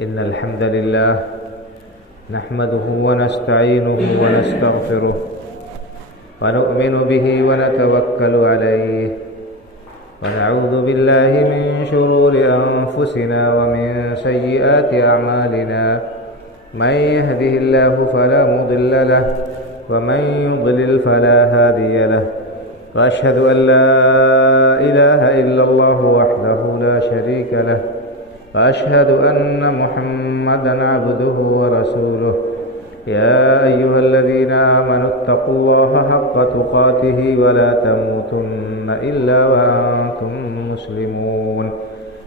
إن الحمد لله نحمده ونستعينه ونستغفره ونؤمن به ونتوكل عليه ونعوذ بالله من شرور أنفسنا ومن سيئات أعمالنا من يهده الله فلا مضل له ومن يضلل فلا هادي له وأشهد أن لا إله إلا الله وحده لا شريك له وأشهد أن محمدا عبده ورسوله يا أيها الذين آمنوا اتقوا الله حق تقاته ولا تموتن إلا وأنتم مسلمون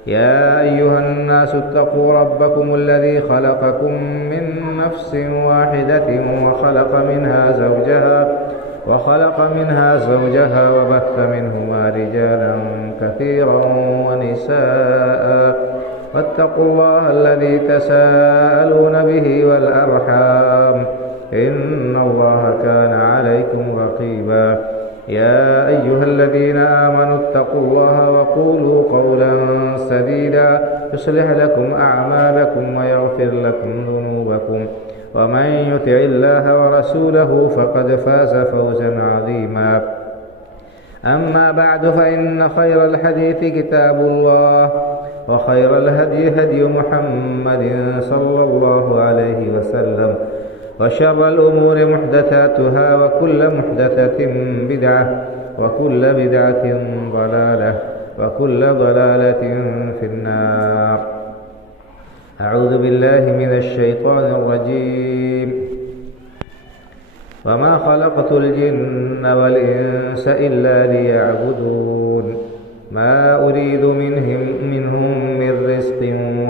يا أيها الناس اتقوا ربكم الذي خلقكم من نفس واحدة وخلق منها زوجها وبث منهما رجالا كثيرا ونساء واتقوا الله الذي تساءلون به والأرحام إن الله كان عليكم رقيبا يا أيها الذين آمنوا اتقوا الله وقولوا قولا سديدا يصلح لكم أعمالكم ويغفر لكم ذنوبكم ومن يطع الله ورسوله فقد فاز فوزا عظيما أما بعد فإن خير الحديث كتاب الله وخير الهدي هدي محمد صلى الله عليه وسلم وشر الأمور محدثاتها وكل محدثة بدعة وكل بدعة ضلالة وكل ضلالة في النار. أعوذ بالله من الشيطان الرجيم. وما خلقت الجن والإنس إلا ليعبدون ما أريد منهم من رزق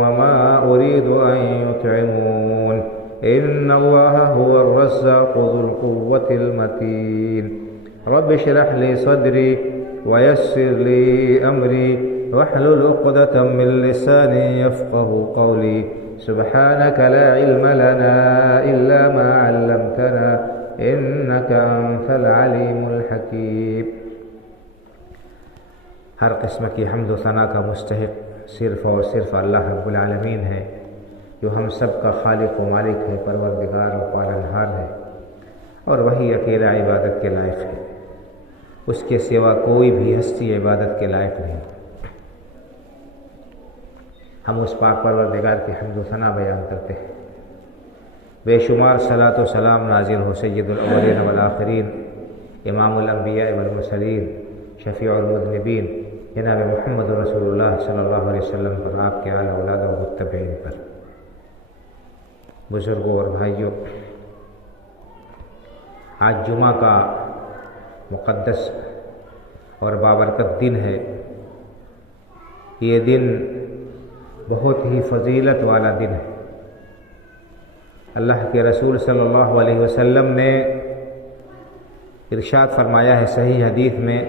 وما أريد أن يطعمون إن الله هو الرزاق ذو القوة المتين. رب اشرح لي صدري ويسر لي أمري واحلل عقدة من لساني يفقه قولي. سبحانك لا علم لنا إلا ما علمتنا إنك أنت العليم الحكيم. ہر قسم کی حمد و ثنا کا مستحق صرف اور صرف اللہ رب العالمین ہے، جو ہم سب کا خالق و مالک ہے، پروردگار و پالنہار ہے، اور وہی اکیلا عبادت کے لائق ہے. اس کے سوا کوئی بھی ہستی عبادت کے لائق نہیں. ہم اس پاک پروردگار کی حمد و ثنا بیان کرتے ہیں. بے شمار صلاۃ و سلام نازل ہو سید الاولین والآخرین، امام الانبیاء والمرسلین، شفیع المذنبین، جناب محمد رسول اللہ صلی اللہ علیہ وسلم پر، آپ کے آل اولاد و متبعین پر. بزرگوں اور بھائیوں، آج جمعہ کا مقدس اور بابرکت دن ہے. یہ دن بہت ہی فضیلت والا دن ہے. اللہ کے رسول صلی اللہ علیہ وسلم نے ارشاد فرمایا ہے صحیح حدیث میں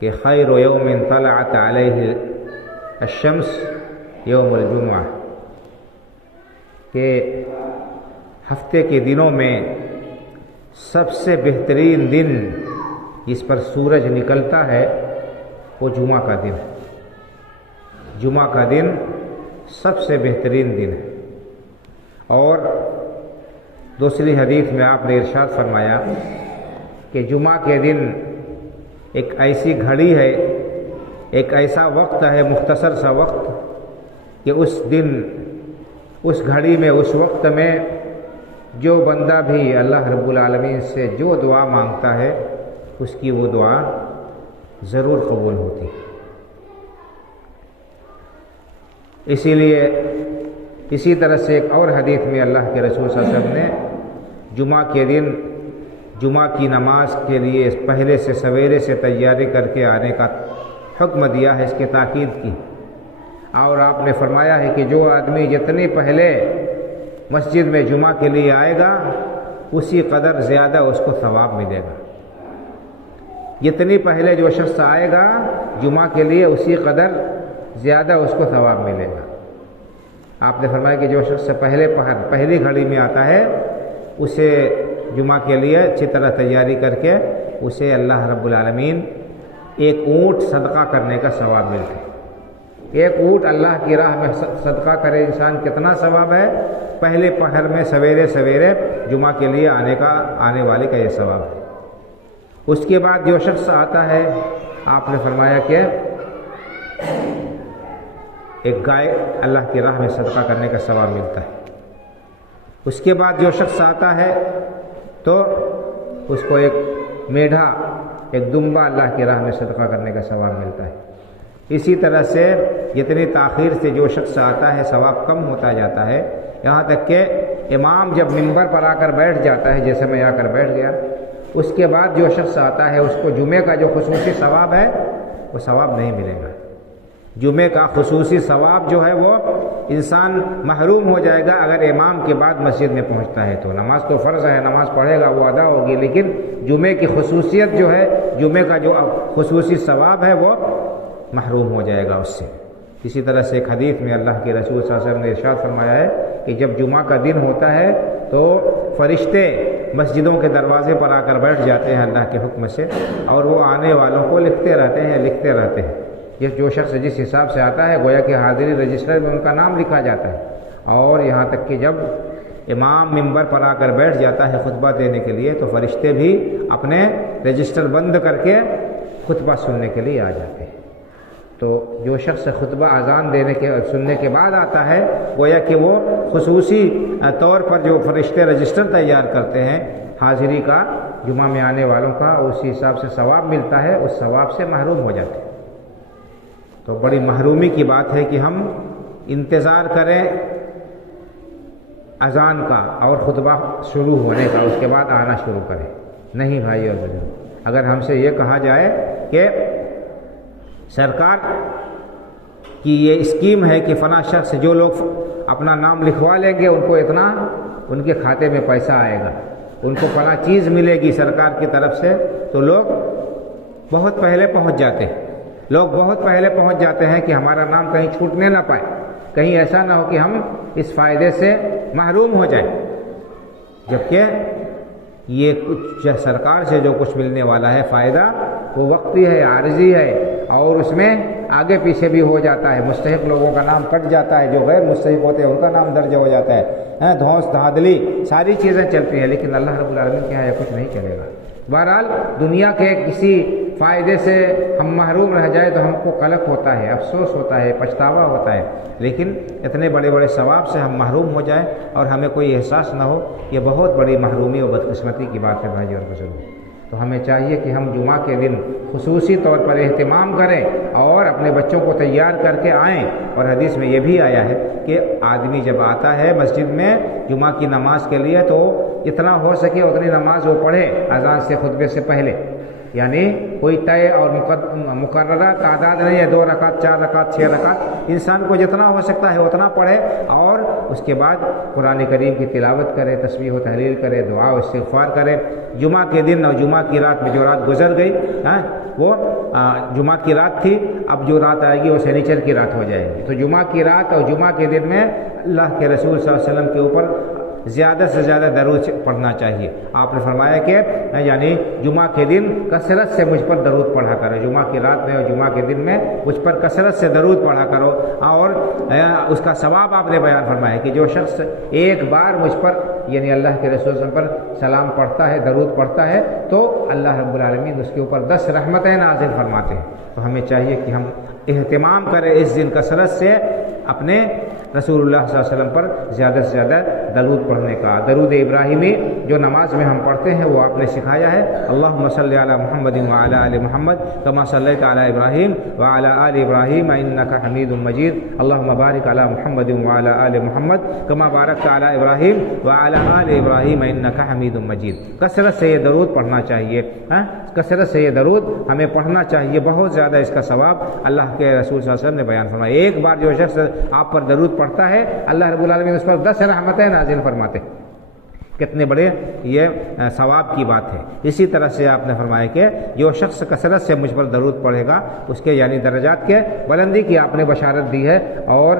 کہ خیر یوم طلعت علیہ الشمس یوم الجمعہ، کہ ہفتے کے دنوں میں سب سے بہترین دن جس پر سورج نکلتا ہے وہ جمعہ کا دن ہے. جمعہ کا دن سب سے بہترین دن ہے. اور دوسری حدیث میں آپ نے ارشاد فرمایا کہ جمعہ کے دن ایک ایسی گھڑی ہے، ایک ایسا وقت ہے، مختصر سا وقت، کہ اس دن، اس گھڑی میں، اس وقت میں جو بندہ بھی اللہ رب العالمین سے جو دعا مانگتا ہے اس کی وہ دعا ضرور قبول ہوتی ہے. اسی لیے اسی طرح سے ایک اور حدیث میں اللہ کے رسول صلی اللہ علیہ وسلم نے جمعہ کے دن جمعہ کی نماز کے لیے پہلے سے سویرے سے تیاری کر کے آنے کا حکم دیا ہے، اس کی تاکید کی. اور آپ نے فرمایا ہے کہ جو آدمی جتنی پہلے مسجد میں جمعہ کے لیے آئے گا اسی قدر زیادہ اس کو ثواب ملے گا. جتنی پہلے جو شخص آئے گا جمعہ کے لیے اسی قدر زیادہ اس کو ثواب ملے گا. آپ نے فرمایا کہ جو شخص پہلی گھڑی میں آتا ہے اسے جمعہ کے لیے اچھی طرح تیاری کر کے اسے اللہ رب العالمین ایک اونٹ صدقہ کرنے کا ثواب ملتا ہے. ایک اونٹ اللہ کی راہ میں صدقہ کرے انسان کتنا ثواب ہے؟ پہلے پہر میں سویرے سویرے جمعہ کے لیے آنے والے کا یہ ثواب ہے۔ اس کے بعد جو شخص آتا ہے، آپ نے فرمایا کہ ایک گائے اللہ کی راہ میں صدقہ کرنے کا ثواب ملتا ہے۔ اس کے بعد جو شخص آتا ہے تو اس کو ایک میڈھا، ایک دمبا اللہ کی راہ میں صدقہ کرنے کا ثواب ملتا ہے۔ اسی طرح سے جتنی تاخیر سے جو شخص آتا ہے ثواب کم ہوتا جاتا ہے، یہاں تک کہ امام جب منبر پر آ کر بیٹھ جاتا ہے، جیسے میں آ کر بیٹھ گیا، اس کے بعد جو شخص آتا ہے اس کو جمعے کا جو خصوصی ثواب ہے وہ ثواب نہیں ملے گا۔ جمعے کا خصوصی ثواب جو ہے وہ انسان محروم ہو جائے گا اگر امام کے بعد مسجد میں پہنچتا ہے تو۔ نماز تو فرض ہے، نماز پڑھے گا، وہ ادا ہوگی، لیکن جمعے کی خصوصیت جو ہے، جمعے کا جو خصوصی ثواب ہے وہ محروم ہو جائے گا اس سے۔ اسی طرح سے ایک حدیث میں اللہ کے رسول صلی اللہ علیہ وسلم نے ارشاد فرمایا ہے کہ جب جمعہ کا دن ہوتا ہے تو فرشتے مسجدوں کے دروازے پر آ کر بیٹھ جاتے ہیں اللہ کے حکم سے، اور وہ آنے والوں کو لکھتے رہتے ہیں۔ یہ جو شخص جس حساب سے آتا ہے گویا کہ حاضری رجسٹر میں ان کا نام لکھا جاتا ہے، اور یہاں تک کہ جب امام منبر پر آ کر بیٹھ جاتا ہے خطبہ دینے کے لیے تو فرشتے بھی اپنے رجسٹر بند کر کے خطبہ سننے کے لیے آ جاتے ہیں۔ تو جو شخص خطبہ اذان سننے کے بعد آتا ہے گویا کہ وہ خصوصی طور پر جو فرشتے رجسٹر تیار کرتے ہیں حاضری کا، جمعہ میں آنے والوں کا، اسی حساب سے ثواب ملتا ہے، اس ثواب سے محروم ہو جاتے ہیں۔ تو بڑی محرومی کی بات ہے کہ ہم انتظار کریں اذان کا اور خطبہ شروع ہونے کا، اس کے بعد آنا شروع کریں۔ نہیں بھائی اور بہنوں، اگر ہم سے یہ کہا جائے کہ سرکار کی یہ اسکیم ہے کہ فلاں شخص جو لوگ اپنا نام لکھوا لیں گے ان کو اتنا ان کے کھاتے میں پیسہ آئے گا، ان کو فلاں چیز ملے گی سرکار کی طرف سے، تو لوگ بہت پہلے پہنچ جاتے ہیں کہ ہمارا نام کہیں چھوٹنے نہ پائے، کہیں ایسا نہ ہو کہ ہم اس فائدے سے محروم ہو جائیں۔ جبکہ یہ کچھ سرکار سے جو کچھ ملنے والا ہے فائدہ وہ وقتی ہے، عارضی ہے، اور اس میں آگے پیچھے بھی ہو جاتا ہے، مستحق لوگوں کا نام کٹ جاتا ہے، جو غیر مستحق ہوتے ہیں ان کا نام درج ہو جاتا ہے، دھونس دھاندلی ساری چیزیں چلتی ہیں، لیکن اللہ رب العالمین کے یہاں یہ کچھ نہیں چلے گا۔ بہرحال دنیا کے کسی فائدے سے ہم محروم رہ جائے تو ہم کو قلق ہوتا ہے، افسوس ہوتا ہے، پچھتاوا ہوتا ہے، لیکن اتنے بڑے بڑے ثواب سے ہم محروم ہو جائیں اور ہمیں کوئی احساس نہ ہو، یہ بہت بڑی محرومی اور بدقسمتی کی بات ہے بھائی اور بزرگوں۔ تو ہمیں چاہیے کہ ہم جمعہ کے دن خصوصی طور پر اہتمام کریں اور اپنے بچوں کو تیار کر کے آئیں، اور حدیث میں یہ بھی آیا ہے کہ آدمی جب آتا ہے مسجد میں جمعہ کی نماز کے لیے تو اتنا ہو سکے اتنی نماز وہ پڑھے اذان سے خطبے سے پہلے، یعنی کوئی طے اور مقررہ تعداد نہیں ہے، 2 رکعت 4 رکعت 6 رکعت، انسان کو جتنا ہو سکتا ہے اتنا پڑھے، اور اس کے بعد قرآن کریم کی تلاوت کرے، تسبیح و تحلیل کرے، دعا و استغفار کرے۔ جمعہ کے دن اور جمعہ کی رات میں جو رات گزر گئی وہ جمعہ کی رات تھی، اب جو رات آئے گی وہ سنیچر کی رات ہو جائے گی۔ تو جمعہ کی رات اور جمعہ کے دن میں اللہ کے رسول صلی اللہ علیہ وسلم کے اوپر زیادہ سے زیادہ درود پڑھنا چاہیے۔ آپ نے فرمایا کہ یعنی جمعہ کے دن کثرت سے مجھ پر درود پڑھا کرو، جمعہ کی رات میں اور جمعہ کے دن میں مجھ پر کثرت سے درود پڑھا کرو، اور اس کا ثواب آپ نے بیان فرمایا کہ جو شخص ایک بار مجھ پر یعنی اللہ کے رسول صلی اللہ علیہ وسلم پر سلام پڑھتا ہے، درود پڑھتا ہے، تو اللہ رب العالمین اس کے اوپر 10 رحمتیں نازل فرماتے ہیں۔ تو ہمیں چاہیے کہ ہم اہتمام کریں اس دن کثرت سے اپنے رسول اللہ صلی اللہ علیہ وسلم پر زیادہ سے زیادہ درود پڑھنے کا۔ درود ابراہیمی جو نماز میں ہم پڑھتے ہیں وہ آپ نے سکھایا ہے، اللہم صلی علی محمد وعلی آل محمد کما صلیت علی ابراہیم وعلی آل ابراہیم انک حمید مجید، اللہم بارک علی محمد وعلی آل محمد کما بارکت علی ابراہیم وعلی آل ابراہیم انک حمید مجید۔ کثرت سے یہ درود پڑھنا چاہیے، کثرت سے یہ درود ہمیں پڑھنا چاہیے، بہت زیادہ اس کا ثواب اللہ کے رسول صلی اللہ علیہ وسلم نے بیان فرمایا۔ ایک بار جو شخص آپ پر درود پڑھتا ہے اللہ رب العالمین اس پر 10 رحمتیں نازل فرماتے ہیں۔ کتنے بڑے یہ ثواب کی بات ہے۔ اسی طرح سے آپ نے فرمایا کہ جو شخص کثرت سے مجھ پر درود پڑھے گا اس کے یعنی درجات کے بلندی کی آپ نے بشارت دی ہے، اور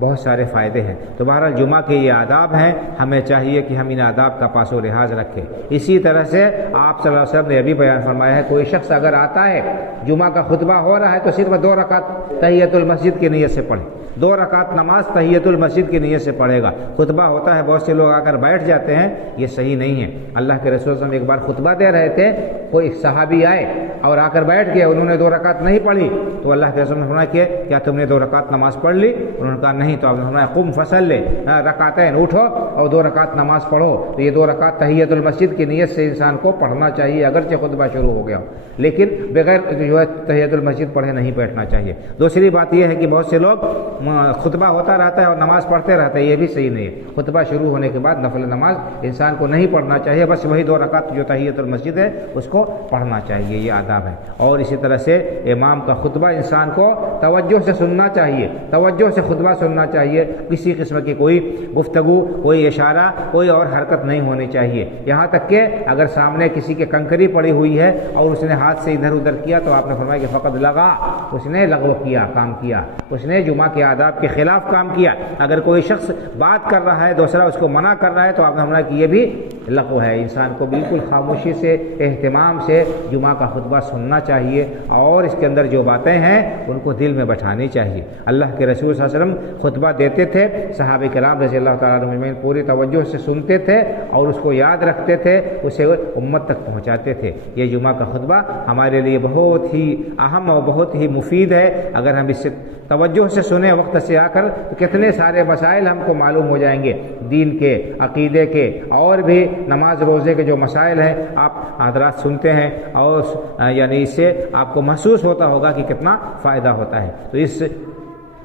بہت سارے فائدے ہیں۔ تو بہرحال جمعہ کے یہ آداب ہیں، ہمیں چاہیے کہ ہم ان آداب کا پاس و لحاظ رکھیں۔ اسی طرح سے آپ صلی اللہ علیہ وسلم نے یہ بھی بیان فرمایا ہے، کوئی شخص اگر آتا ہے جمعہ کا خطبہ ہو رہا ہے تو صرف 2 رکعت تحیۃ المسجد کی نیت سے پڑھے، 2 رکعت نماز تحیۃ المسجد کی نیت سے پڑھے گا۔ خطبہ ہوتا ہے، بہت سے لوگ آ کر بیٹھ جاتے ہیں، یہ صحیح نہیں ہے۔ اللہ کے رسول صلی اللہ علیہ وسلم ایک بار خطبہ دے رہے تھے، کوئی صحابی آئے اور آ کر بیٹھ گئے، انہوں نے 2 رکعت نہیں پڑھی، تو اللہ کے رسول نے فرمایا کہ کیا تم نے 2 رکعت نماز پڑھ لی؟ انہوں نے کہا نہیں، تو آپ نے فرمایا قم فصلی، رکعتین، اٹھو اور 2 رکعت نماز پڑھو۔ تو یہ 2 رکعت تحیۃ المسجد کی نیت سے انسان کو پڑھنا چاہیے، اگرچہ خطبہ شروع ہو گیا ہو، لیکن بغیر جو ہے تحیۃ المسجد پڑھے نہیں بیٹھنا چاہیے۔ دوسری بات یہ ہے کہ بہت سے لوگ خطبہ ہوتا رہتا ہے اور نماز پڑھتے رہتے ہیں، یہ بھی صحیح نہیں ہے۔ خطبہ شروع ہونے کے بعد نفل نماز انسان کو نہیں پڑھنا چاہیے، بس وہی 2 رکعت جو تحیۃ المسجد ہے اس کو پڑھنا چاہیے، یہ آداب ہے۔ اور اسی طرح سے امام کا خطبہ انسان کو توجہ سے سننا چاہیے، توجہ سے خطبہ سننا چاہیے، کسی قسم کی کوئی گفتگو، کوئی اشارہ، کوئی اور حرکت نہیں ہونی چاہیے۔ یہاں تک کہ اگر سامنے کسی کے کنکری پڑی ہوئی ہے اور اس نے ہاتھ سے ادھر ادھر کیا تو آپ نے فرمایا کہ فقط لغا، اس نے لغو کیا، کام کیا، اس نے جمعہ کے آداب کے خلاف کام کیا۔ اگر کوئی شخص بات کر رہا ہے، دوسرا اس کو منع کر رہا ہے، تو آپ نے فرمایا کہ یہ بھی لغو ہے۔ انسان کو بالکل خاموشی سے، اہتمام سے جمعہ کا خطبہ سننا چاہیے اور اس کے اندر جو باتیں ہیں ان کو دل میں بٹھانی چاہیے۔ اللہ کے رسول صلی اللہ علیہ وسلم خطبہ دیتے تھے، صحابہ کرام رضی اللہ تعالیٰ عنہم اجمعین پوری توجہ سے سنتے تھے اور اس کو یاد رکھتے تھے، اسے امت تک پہنچاتے تھے۔ یہ جمعہ کا خطبہ ہمارے لیے بہت ہی اہم اور بہت ہی مفید ہے۔ اگر ہم اس سے توجہ سے سنیں وقت سے آ کر تو کتنے سارے مسائل ہم کو معلوم ہو جائیں گے، دین کے، عقیدے کے، اور بھی نماز روزے کے جو مسائل ہیں آپ حضرات سنتے ہیں، اور یعنی اس سے آپ کو محسوس ہوتا ہوگا کہ کتنا فائدہ ہوتا ہے۔ تو اس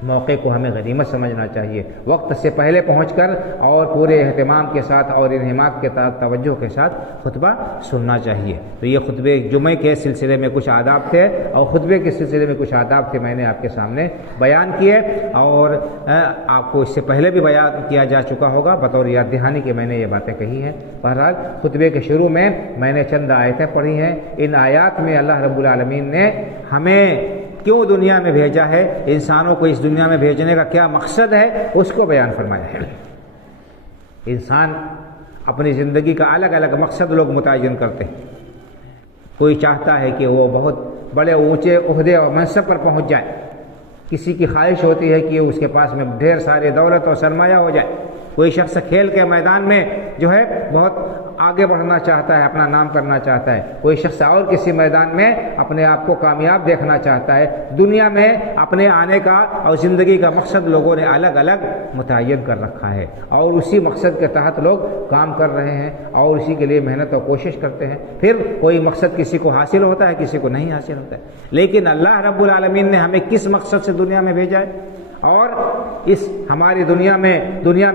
موقع کو ہمیں غنیمت سمجھنا چاہیے، وقت سے پہلے پہنچ کر اور پورے اہتمام کے ساتھ اور انہماک کے ساتھ توجہ کے ساتھ خطبہ سننا چاہیے۔ تو یہ خطبے جمعے کے سلسلے میں کچھ آداب تھے اور خطبے کے سلسلے میں کچھ آداب تھے، میں نے آپ کے سامنے بیان کیے، اور آپ کو اس سے پہلے بھی بیان کیا جا چکا ہوگا بطور یاد دہانی کہ میں نے یہ باتیں کہی ہیں۔ بہرحال خطبے کے شروع میں میں نے چند آیتیں پڑھی ہیں، ان آیات میں اللہ رب العالمین نے ہمیں کیوں دنیا میں بھیجا ہے، انسانوں کو اس دنیا میں بھیجنے کا کیا مقصد ہے، اس کو بیان فرمایا ہے۔ انسان اپنی زندگی کا الگ الگ مقصد لوگ متعین کرتے ہیں۔ کوئی چاہتا ہے کہ وہ بہت بڑے اونچے عہدے اور منصب پر پہنچ جائے، کسی کی خواہش ہوتی ہے کہ اس کے پاس میں ڈھیر سارے دولت اور سرمایہ ہو جائے، کوئی شخص کھیل کے میدان میں جو ہے بہت آگے بڑھنا چاہتا ہے، اپنا نام کرنا چاہتا ہے، کوئی شخص اور کسی میدان میں اپنے آپ کو کامیاب دیکھنا چاہتا ہے۔ دنیا میں اپنے آنے کا اور زندگی کا مقصد لوگوں نے الگ الگ متعین کر رکھا ہے، اور اسی مقصد کے تحت لوگ کام کر رہے ہیں اور اسی کے لیے محنت اور کوشش کرتے ہیں۔ پھر کوئی مقصد کسی کو حاصل ہوتا ہے، کسی کو نہیں حاصل ہوتا ہے، لیکن اللہ رب العالمین نے ہمیں کس مقصد سے دنیا میں بھیجا ہے، اور اس ہماری دنیا میں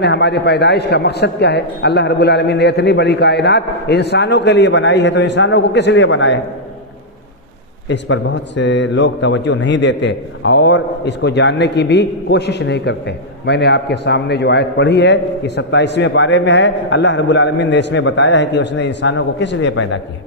ہماری پیدائش کا مقصد کیا ہے۔ اللہ رب العالمین نے اتنی بڑی کائنات انسانوں کے لیے بنائی ہے، تو انسانوں کو کس لیے بنایا ہے، اس پر بہت سے لوگ توجہ نہیں دیتے اور اس کو جاننے کی بھی کوشش نہیں کرتے۔ میں نے آپ کے سامنے جو آیت پڑھی ہے کہ 27ویں پارے میں ہے، اللہ رب العالمین نے اس میں بتایا ہے کہ اس نے انسانوں کو کس لیے پیدا کیا،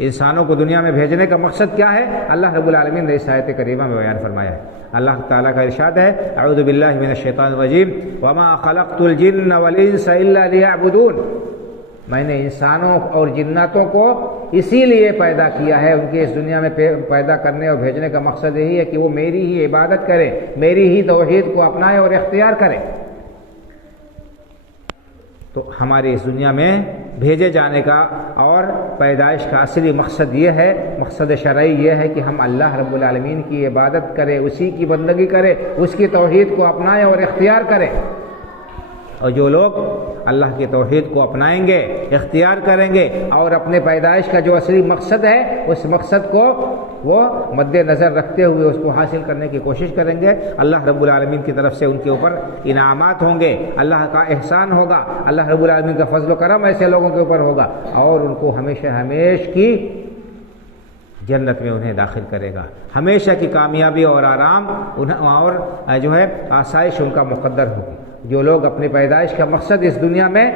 انسانوں کو دنیا میں بھیجنے کا مقصد کیا ہے، اللہ رب العالمین نے اس آیت کریمہ میں بیان فرمایا ہے۔ اللہ تعالیٰ کا ارشاد ہے، اعوذ باللہ من الشیطان الرجیم، وما خلقت الجن والانس الا لیعبدون، میں نے انسانوں اور جناتوں کو اسی لیے پیدا کیا ہے، ان کے اس دنیا میں پیدا کرنے اور بھیجنے کا مقصد یہی ہے کہ وہ میری ہی عبادت کرے، میری ہی توحید کو اپنائے اور اختیار کرے۔ تو ہمارے اس دنیا میں بھیجے جانے کا اور پیدائش کا اصلی مقصد یہ ہے، مقصد شرعی یہ ہے کہ ہم اللہ رب العالمین کی عبادت کریں، اسی کی بندگی کریں، اس کی توحید کو اپنائیں اور اختیار کریں۔ اور جو لوگ اللہ کی توحید کو اپنائیں گے، اختیار کریں گے اور اپنے پیدائش کا جو اصلی مقصد ہے اس مقصد کو وہ مد نظر رکھتے ہوئے اس کو حاصل کرنے کی کوشش کریں گے، اللہ رب العالمین کی طرف سے ان کے اوپر انعامات ہوں گے، اللہ کا احسان ہوگا، اللہ رب العالمین کا فضل و کرم ایسے لوگوں کے اوپر ہوگا، اور ان کو ہمیشہ ہمیشہ کی جنت میں انہیں داخل کرے گا، ہمیشہ کی کامیابی اور آرام اور جو ہے آسائش ان کا مقدر ہوگی۔ جو لوگ اپنی پیدائش کا مقصد اس دنیا میں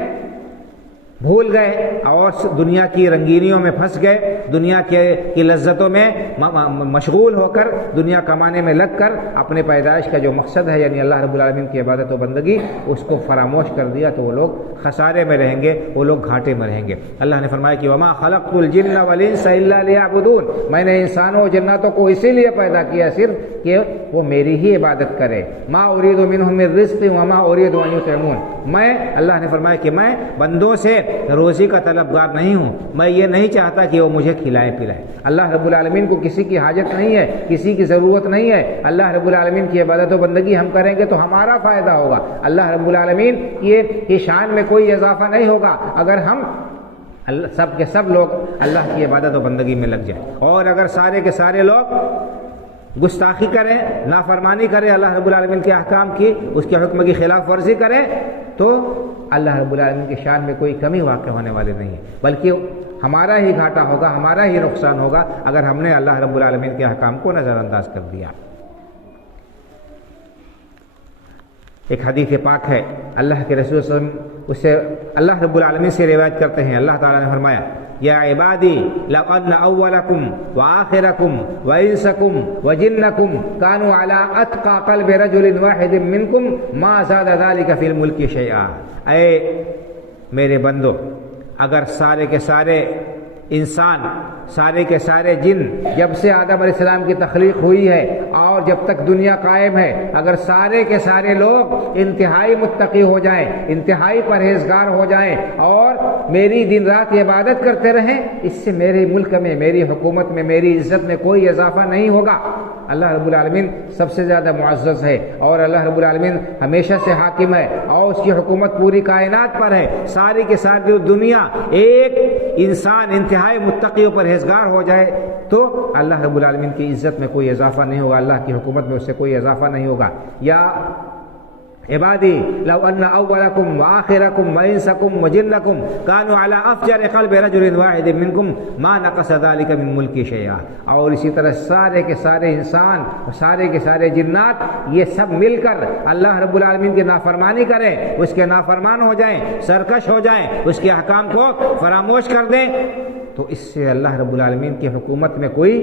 بھول گئے اور دنیا کی رنگینیوں میں پھنس گئے، دنیا کی لذتوں میں مشغول ہو کر، دنیا کمانے میں لگ کر اپنے پیدائش کا جو مقصد ہے یعنی اللہ رب العالمین کی عبادت و بندگی اس کو فراموش کر دیا تو وہ لوگ خسارے میں رہیں گے، وہ لوگ گھاٹے میں رہیں گے۔ اللہ نے فرمایا کہ وما خلقت الجن والانس الا لیعبدون، میں نے انسانوں و جناتوں کو اسی لیے پیدا کیا صرف کہ وہ میری ہی عبادت کرے۔ ما اريد منهم من رزق وما اريد ان يطعمون، میں اللہ نے فرمایا کہ میں بندوں سے روزی کا طلبگار نہیں ہوں، میں یہ نہیں چاہتا کہ وہ مجھے کھلائے پلائے۔ اللہ رب العالمین کو کسی کی حاجت نہیں ہے، کسی کی ضرورت نہیں ہے۔ اللہ رب العالمین کی عبادت و بندگی ہم کریں گے تو ہمارا فائدہ ہوگا، اللہ رب العالمین کی شان میں کوئی اضافہ نہیں ہوگا اگر ہم سب کے سب لوگ اللہ کی عبادت و بندگی میں لگ جائیں۔ اور اگر سارے کے سارے لوگ گستاخی کریں، نافرمانی کریں، اللہ رب العالمین کے احکام کی، اس کے حکم کی خلاف ورزی کریں، تو اللہ رب العالمین کی شان میں کوئی کمی واقع ہونے والی نہیں ہے، بلکہ ہمارا ہی گھاٹا ہوگا، ہمارا ہی نقصان ہوگا اگر ہم نے اللہ رب العالمین کے احکام کو نظر انداز کر دیا۔ ایک حدیث پاک ہے، اللہ کے رسول صلی اللہ علیہ وسلم اس سے اللہ رب العالمین سے روایت کرتے ہیں، اللہ تعالیٰ نے فرمایا یا عبادی لو ان اولکم وآخرکم وانسکم وجنکم کانوا علی اتقى قلب رجل واحد منکم ما زاد ذلك فی الملک شیئا، اے میرے بندو، اگر سارے کے سارے انسان، سارے کے سارے جن جب سے آدم علیہ السلام کی تخلیق ہوئی ہے اور جب تک دنیا قائم ہے، اگر سارے کے سارے لوگ انتہائی متقی ہو جائیں، انتہائی پرہیزگار ہو جائیں اور میری دن رات عبادت کرتے رہیں، اس سے میرے ملک میں، میری حکومت میں، میری عزت میں کوئی اضافہ نہیں ہوگا۔ اللہ رب العالمین سب سے زیادہ معزز ہے اور اللہ رب العالمین ہمیشہ سے حاکم ہے اور اس کی حکومت پوری کائنات پر ہے۔ ساری کے ساری دنیا ایک انسان انتہائی متقی و پرہیزگار ہو جائے تو اللہ رب العالمین کی عزت میں کوئی اضافہ نہیں ہوگا، اللہ کی حکومت میں اس سے کوئی اضافہ نہیں ہوگا۔ یا عبادی لو ان اولکم وآخرکم وانسکم وجنکم کانوا علی افجر قلب رجل واحد منکم ما نقص ذلک من ملکی شیئا، اور اسی طرح سارے کے سارے انسان، سارے کے سارے جنات یہ سب مل کر اللہ رب العالمین کی نافرمانی کریں، اس کے نافرمان ہو جائیں، سرکش ہو جائیں، اس کے احکام کو فراموش کر دیں، تو اس سے اللہ رب العالمین کی حکومت میں کوئی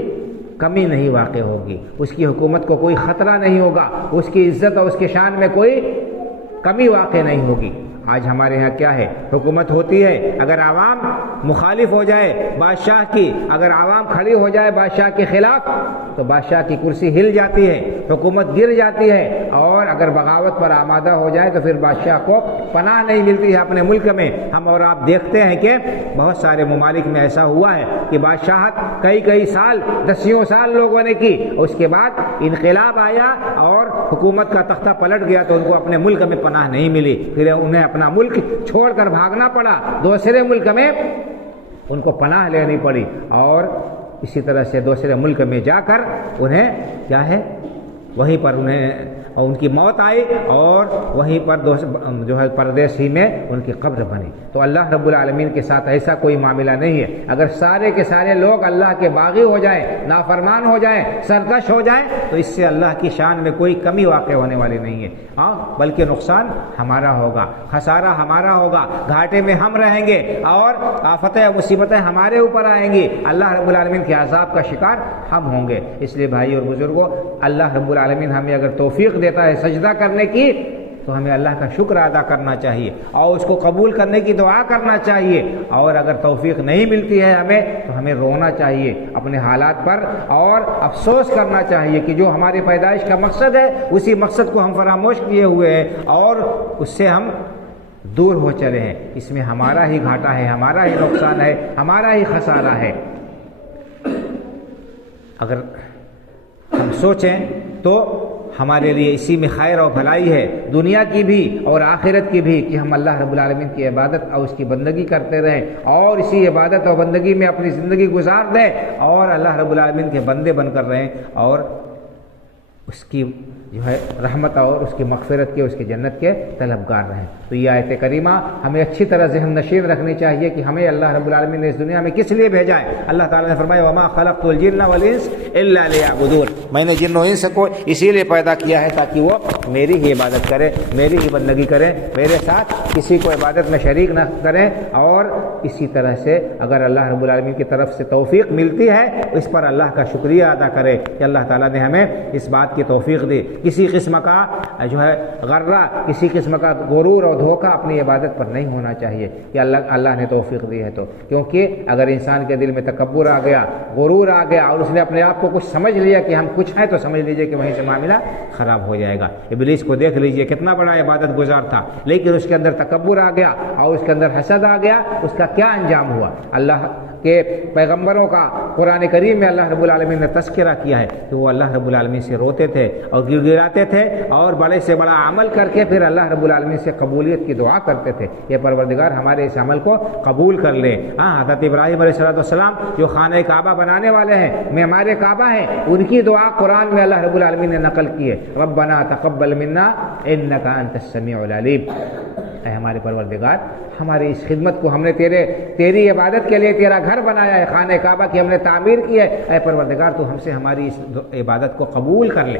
کمی نہیں واقع ہوگی، اس کی حکومت کو کوئی خطرہ نہیں ہوگا، اس کی عزت اور اس کی شان میں کوئی کمی واقع نہیں ہوگی۔ آج ہمارے ہاں کیا ہے، حکومت ہوتی ہے، اگر عوام مخالف ہو جائے بادشاہ کی، اگر عوام کھڑی ہو جائے بادشاہ کے خلاف تو بادشاہ کی کرسی ہل جاتی ہے، حکومت گر جاتی ہے، اور اگر بغاوت پر آمادہ ہو جائے تو پھر بادشاہ کو پناہ نہیں ملتی ہے اپنے ملک میں۔ ہم اور آپ دیکھتے ہیں کہ بہت سارے ممالک میں ایسا ہوا ہے کہ بادشاہت کئی سال، دسیوں سال لوگوں نے کی، اس کے بعد انقلاب آیا اور حکومت کا تختہ پلٹ گیا تو ان کو اپنے ملک میں پناہ نہیں ملی، پھر انہیں اپنا ملک چھوڑ کر بھاگنا پڑا، دوسرے ملک میں ان کو پناہ لینی پڑی، اور اسی طرح سے دوسرے ملک میں جا کر انہیں کیا ہے، وہیں پر انہیں ان کی موت آئی اور وہیں پر جو ہے پردیس ہی میں ان کی قبر بنی۔ تو اللہ رب العالمین کے ساتھ ایسا کوئی معاملہ نہیں ہے، اگر سارے کے سارے لوگ اللہ کے باغی ہو جائیں، نافرمان ہو جائیں، سرکش ہو جائیں تو اس سے اللہ کی شان میں کوئی کمی واقع ہونے والی نہیں ہے، ہاں بلکہ نقصان ہمارا ہوگا، خسارہ ہمارا ہوگا، گھاٹے میں ہم رہیں گے اور آفتیں مصیبتیں ہمارے اوپر آئیں گی، اللہ رب العالمین کے عذاب کا شکار ہم ہوں گے۔ اس لیے بھائی اور بزرگوں، اللہ رب العالمین ہمیں اگر توفیق دیتا ہے سجدہ کرنے کی تو ہمیں اللہ کا شکر ادا کرنا چاہیے اور اس کو قبول کرنے کی دعا کرنا چاہیے، اور اگر توفیق نہیں ملتی ہے ہمیں تو ہمیں رونا چاہیے اپنے حالات پر اور افسوس کرنا چاہیے کہ جو ہماری پیدائش کا مقصد ہے اسی مقصد کو ہم فراموش کیے ہوئے ہیں اور اس سے ہم دور ہو چلے ہیں۔ اس میں ہمارا ہی گھاٹا ہے، ہمارا ہی نقصان ہے، ہمارا ہی خسارہ ہے۔ اگر ہم سوچیں تو ہمارے لیے اسی میں خیر اور بھلائی ہے، دنیا کی بھی اور آخرت کی بھی، کہ ہم اللہ رب العالمین کی عبادت اور اس کی بندگی کرتے رہیں اور اسی عبادت اور بندگی میں اپنی زندگی گزار دیں اور اللہ رب العالمین کے بندے بن کر رہیں اور اس کی جو ہے رحمت اور اس کی مغفرت کے، اس کی جنت کے طلبگار رہیں۔ تو یہ آیت کریمہ ہمیں اچھی طرح ذہن نشین رکھنی چاہیے کہ ہمیں اللہ رب العالمین نے اس دنیا میں کس لیے بھیجا ہے۔ اللہ تعالیٰ نے فرمایا وما خلقت الجن والانس الا لیعبدون، میں نے جن و انس کو اسی لیے پیدا کیا ہے تاکہ وہ میری ہی عبادت کریں، میری ہی بندگی کریں، میرے ساتھ کسی کو عبادت میں شریک نہ کریں۔ اور اسی طرح سے اگر اللہ رب العالمین کی طرف سے توفیق ملتی ہے اس پر اللہ کا شکریہ ادا کرے کہ اللہ تعالیٰ نے ہمیں اس بات کی توفیق دی۔ کسی قسم کا جو ہے غرہ، کسی قسم کا غرور اور دھوکہ اپنی عبادت پر نہیں ہونا چاہیے کہ اللہ نے توفیق دی ہے تو، کیونکہ اگر انسان کے دل میں تکبر آ گیا، غرور آ گیا اور اس نے اپنے آپ کو کچھ سمجھ لیا کہ ہم کچھ ہیں، تو سمجھ لیجئے کہ وہیں سے معاملہ خراب ہو جائے گا۔ ابلیس کو دیکھ لیجئے کتنا بڑا عبادت گزار تھا، لیکن اس کے اندر تکبر آ گیا اور اس کے اندر حسد آ گیا، اس کا کیا انجام ہوا؟ اللہ کے پیغمبروں کا قرآن کریم میں اللہ رب العالمین نے تذکرہ کیا ہے کہ وہ اللہ رب العالمین سے روتے تھے اور گر گراتے تھے اور بڑے سے بڑا عمل کر کے پھر اللہ رب العالمین سے قبولیت کی دعا کرتے تھے، یہ پروردگار ہمارے اس عمل کو قبول کر لے۔ حضرت ابراہیم علیہ السلام جو خانہ کعبہ بنانے والے ہیں، معمار کعبہ ہیں، ان کی دعا قرآن میں اللہ رب العالمین نے نقل کی ہے، ربنا تقبل منا انک انت السمیع العلیم۔ اے ہمارے پروردگار، ہماری اس خدمت کو ہم نے تیری عبادت کے لیے تیرا گھر بنایا ہے، خانہ کعبہ کی ہم نے تعمیر کی ہے، اے پروردگار تو ہم سے ہماری اس عبادت کو قبول کر لے۔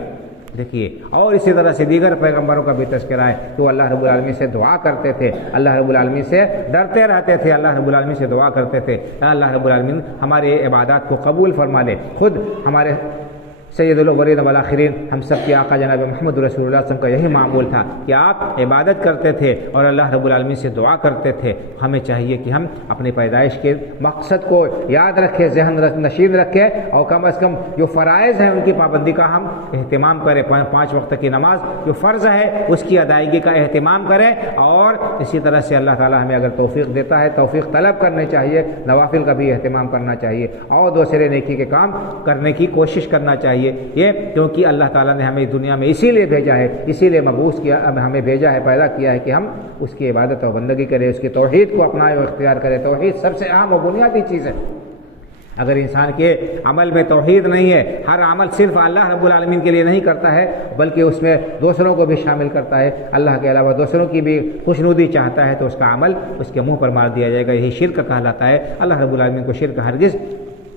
دیکھیے، اور اسی طرح سے دیگر پیغمبروں کا بھی تذکرہ ہے کہ وہ اللہ رب العالمین سے دعا کرتے تھے، اللہ رب العالمین سے ڈرتے رہتے تھے، اللہ رب العالمین سے دعا کرتے تھے اللہ رب العالمین ہماری عبادات کو قبول فرما لے۔ خود ہمارے سید الاولین والآخرین ہم سب کے آقا جناب محمد رسول اللہ صلی اللہ علیہ وسلم کا یہی معمول تھا کہ آپ عبادت کرتے تھے اور اللہ رب العالمین سے دعا کرتے تھے۔ ہمیں چاہیے کہ ہم اپنی پیدائش کے مقصد کو یاد رکھیں، ذہن نشین رکھیں اور کم از کم جو فرائض ہیں ان کی پابندی کا ہم اہتمام کریں۔ 5 وقت کی نماز جو فرض ہے اس کی ادائیگی کا اہتمام کریں، اور اسی طرح سے اللہ تعالیٰ ہمیں اگر توفیق دیتا ہے توفیق طلب کرنی چاہیے، نوافل کا بھی اہتمام کرنا چاہیے اور دوسرے نیکی کے کام کرنے کی کوشش کرنا چاہیے۔ یہ کیونکہ اللہ تعالیٰ نے ہمیں دنیا میں اسی لیے بھیجا ہے، اسی لیے مبعوث کیا، ہمیں بھیجا ہے، پیدا کیا ہے کہ ہم اس کی عبادت اور بندگی کریں، اس کی توحید کو اپنائیں اور اختیار کریں۔ توحید سب سے اہم اور بنیادی چیز ہے۔ اگر انسان کے عمل میں توحید نہیں ہے، ہر عمل صرف اللہ رب العالمین کے لیے نہیں کرتا ہے بلکہ اس میں دوسروں کو بھی شامل کرتا ہے، اللہ کے علاوہ دوسروں کی بھی خوشنودی چاہتا ہے، تو اس کا عمل اس کے منہ پر مار دیا جائے گا، یہی شرک کہلاتا ہے۔ اللہ رب العالمین کو شرک ہرگز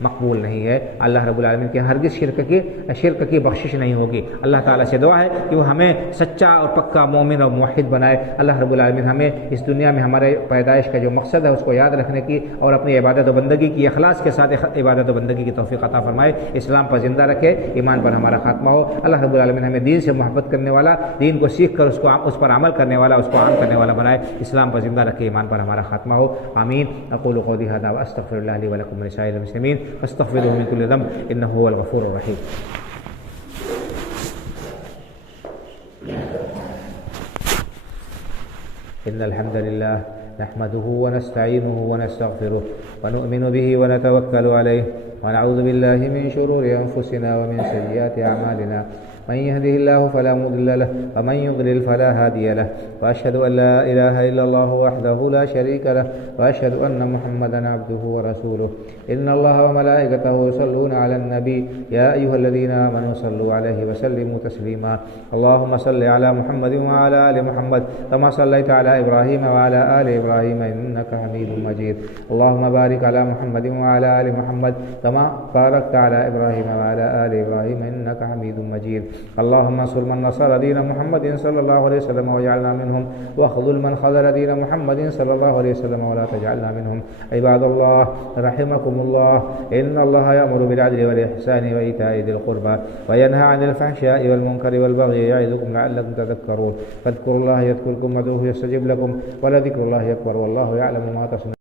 مقبول نہیں ہے، اللہ رب العالمین کے ہرگز شرک کی بخشش نہیں ہوگی۔ اللہ تعالیٰ سے دعا ہے کہ وہ ہمیں سچا اور پکا مومن اور موحد بنائے۔ اللہ رب العالمین ہمیں اس دنیا میں ہمارے پیدائش کا جو مقصد ہے اس کو یاد رکھنے کی اور اپنی عبادت و بندگی کی اخلاص کے ساتھ عبادت و بندگی کی توفیق عطا فرمائے، اسلام پر زندہ رکھے، ایمان پر ہمارا خاتمہ ہو۔ اللہ رب العالمین ہمیں دین سے محبت کرنے والا، دین کو سیکھ کر اس پر عمل کرنے والا، اس کو عام کرنے والا بنائے، اسلام پر زندہ رکھے، ایمان پر ہمارا خاتمہ ہو، آمین۔ اقول قولی ھذا واستغفر اللہ لی ولکم ولسائر المسلمین فاستغفروه من كل ذنب انه هو الغفور الرحيم۔ ان الحمد لله نحمده ونستعينه ونستغفره ونؤمن به ونتوكل عليه ونعوذ بالله من شرور انفسنا ومن سيئات اعمالنا، من يهده الله فلا مضل له ومن يضلل فلا هادي له، وأشهد أن لا إله إلا الله وحده لا شريك له، وأشهد أن محمدا عبده ورسوله، إن الله وملائكته يصلون على النبي، يا أيها الذين آمنوا صلوا عليه وسلموا تسليما، اللهم صل على محمد وعلى آل محمد كما صليت على إبراهيم وعلى آل إبراهيم إنك حميد مجيد، اللهم بارك على محمد وعلى آل محمد كما باركت على إبراهيم وعلى آل إبراهيم إنك حميد مجيد، اللهم انصر من نصر دين محمد صلى الله عليه وسلم واجعلنا منهم، واخذل من خذل دين محمد صلى الله عليه وسلم ولا تجعلنا منهم۔ عباد الله رحمكم الله، إن الله يأمر بالعدل والإحسان وإيتاء ذي القربى وينهى عن الفحشاء والمنكر والبغي يعظكم لعلكم تذكرون، فاذكروا الله يذكركم وادعوه يستجب لكم ولذكر الله أكبر والله يعلم ما تصنعون۔